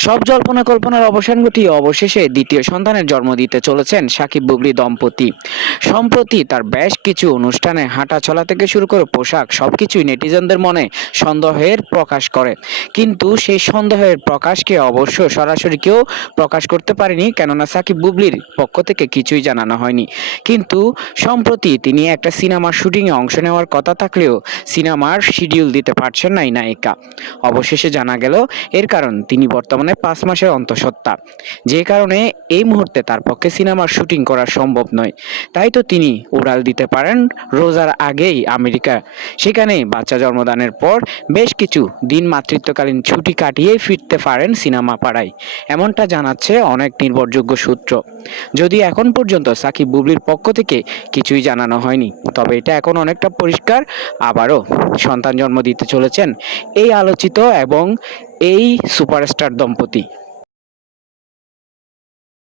সব জল্পনা কল্পনার অবসান ঘটিয়ে অবশেষে দ্বিতীয় সন্তানের জন্ম দিতে চলেছেন সাকিব বুবলি দম্পতি। সম্প্রতি তার বেশ কিছু অনুষ্ঠানে হাঁটা চলা থেকে শুরু করে পোশাক সবকিছুই নেটিজেনদের মনে সন্দেহের প্রকাশ করে। কিন্তু সেই সন্দেহের প্রকাশকে অবশ্য সরাসরি কেউ প্রকাশ করতে পারেনি, কেননা সাকিব বুবলির পক্ষ থেকে কিছুই জানানো হয়নি। কিন্তু সম্প্রতি তিনি একটা সিনেমার শুটিংয়ে অংশ নেওয়ার কথা থাকলেও সিনেমার শিডিউল দিতে পারছেন না এই নায়িকা অবশেষে জানা গেল, এর কারণ তিনি বর্তমানে পাঁচ মাসের অন্তঃসত্ত্বা। যে কারণে এই মুহূর্তে তার পক্ষে সিনেমার শুটিং করা সম্ভব নয়। তাই তো তিনি উড়াল দিতে পারেন রোজার আগেই আমেরিকা। সেখানে বাচ্চা জন্মদানের পর বেশ কিছু দিন মাতৃত্বকালীন ছুটি কাটিয়ে ফিরতে পারেন সিনেমা পাড়ায়। এমনটা জানাচ্ছে অনেক নির্ভরযোগ্য সূত্র। যদি এখন পর্যন্ত সাকিব বুবলির পক্ষ থেকে কিছুই জানানো হয়নি, তবে এটা এখন অনেকটা পরিষ্কার। আবারও সন্তান জন্ম দিতে চলেছেন এই আলোচিত এবং এই সুপারস্টার দম্পতি।